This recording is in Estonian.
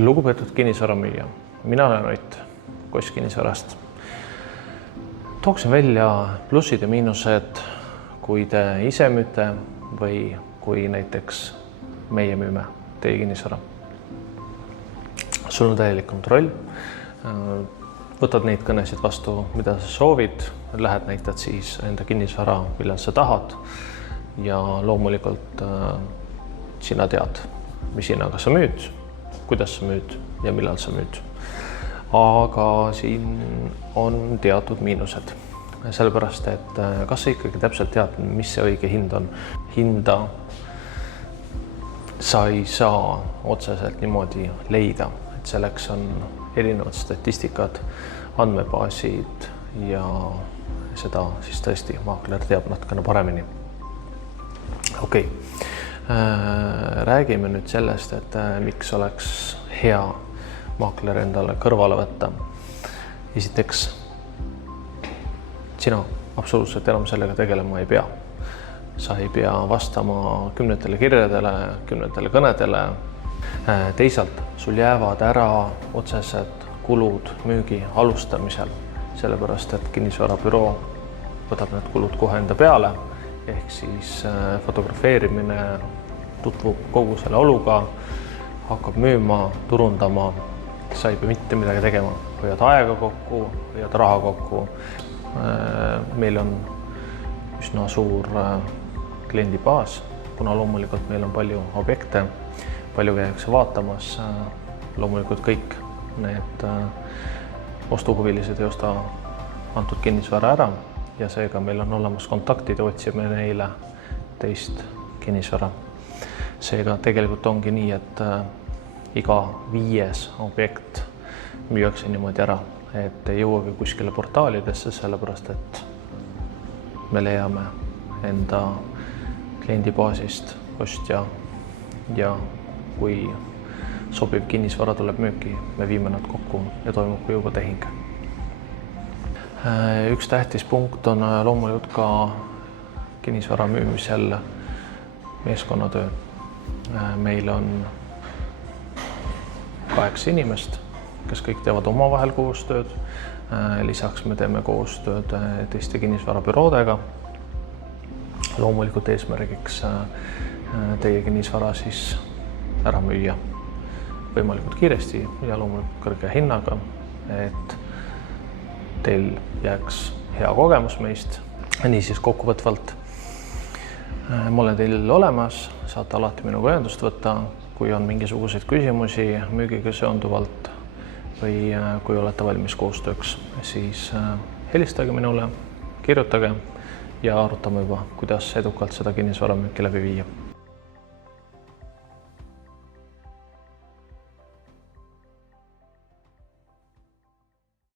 Lugupeetud kinnisvaramüüja, mina olen Ott Koss kinnisvarast. Tooksin välja plussid ja miinused, kui te ise müüte või kui näiteks meie müüme teie kinnisvara. Sul on täielik kontroll, võtad neid kõnesid vastu, mida sa soovid, lähed näitad siis enda kinnisvara, millal sa tahad ja loomulikult sina tead, mis hinnaga sa müüd, kuidas sa müüd ja millal sa müüd. Aga siin on teatud miinused, sellepärast et kas sa ikkagi täpselt tead, mis see õige hind on. Hinda sa ei saa otseselt niimoodi leida, et selleks on erinevad statistikad, andmebaasid ja seda siis tõesti maakler teab natukene paremini. Okei. Räägime nüüd sellest, et miks oleks hea maakler endale kõrvale võtta. Esiteks, sina absoluutselt enam sellega tegelema ei pea. Sa ei pea vastama kümnetele kirjadele, kümnetele kõnedele. Teisalt, sul jäävad ära otsesed kulud müügi alustamisel, sellepärast et kinnisvarabüroo võtab need kulud kohe enda peale, ehk siis fotografeerimine, tutvub kogu selle oluga, hakkab müüma, turundama, sa ei pea mitte midagi tegema. Hoiad aega kokku, hoiad raha kokku. Meil on üsna suur kliendibaas, kuna loomulikult meil on palju objekte, palju käiakse vaatamas. Loomulikult kõik need ostuhuvilised ei osta antud kinnisvara ära ja seega meil on olemas kontaktid ja otsime neile teist kinnisvara. Seega tegelikult ongi nii, et iga 5. objekt müüakse niimoodi ära, et ei jõuagi kuskile portaalidesse, sellepärast et me leiame enda kliendibaasist ostja ja kui sobiv kinnisvara tuleb müüki, me viime nad kokku ja toimub ka juba tehing. Üks tähtis punkt on loomulikult ka kinnisvara müümisel meeskonnatöö. Meil on 8 inimest, kes kõik teevad omavahel koostööd. Lisaks me teeme koostööd teiste kinnisvarabüroodega. Loomulikult eesmärgiks teie kinnisvara siis ära müüa võimalikult kiiresti ja loomulikult kõrge hinnaga, et teil jääks hea kogemus meist. Niisiis kokkuvõtvalt, ma olen teil olemas, saate alati minuga ühendust võtta, kui on mingisuguseid küsimusi müügiga seonduvalt või kui olete valmis koostööks, siis helistage minule, kirjutage ja arutame juba, kuidas edukalt seda kinnisvaramüüki läbi viia.